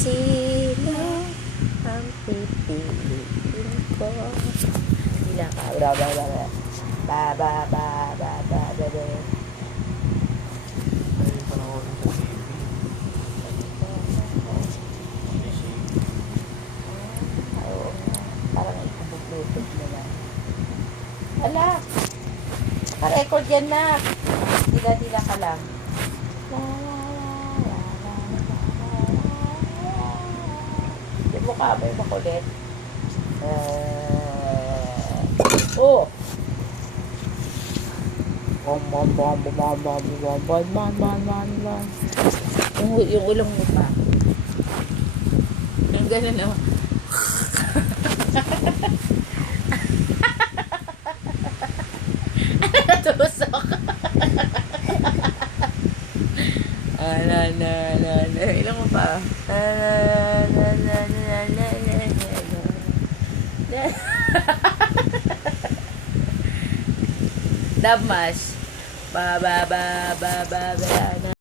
Sino ang pipiliin ko? Hindi lang ka. Ba, ba, ba, ba. Ba, ba, ba, ba, ba, ba, ba. Ay, panahon sa TV. Oo nga. Parang ikabog-lutog na lang. Hala! Pa-record yan na. Dila-dila ka lang. La, la, la, la, la, la, la, la. Yung mukha mo yung makulit. Oh! Bom, bom, bom, bom, bom, bom, bom, bom, bom, bom, bom, bom. Yung ulong mo pa. Yung gano'n naman. Tusok. Na. Ilang mo pa? Dabmas. Ba.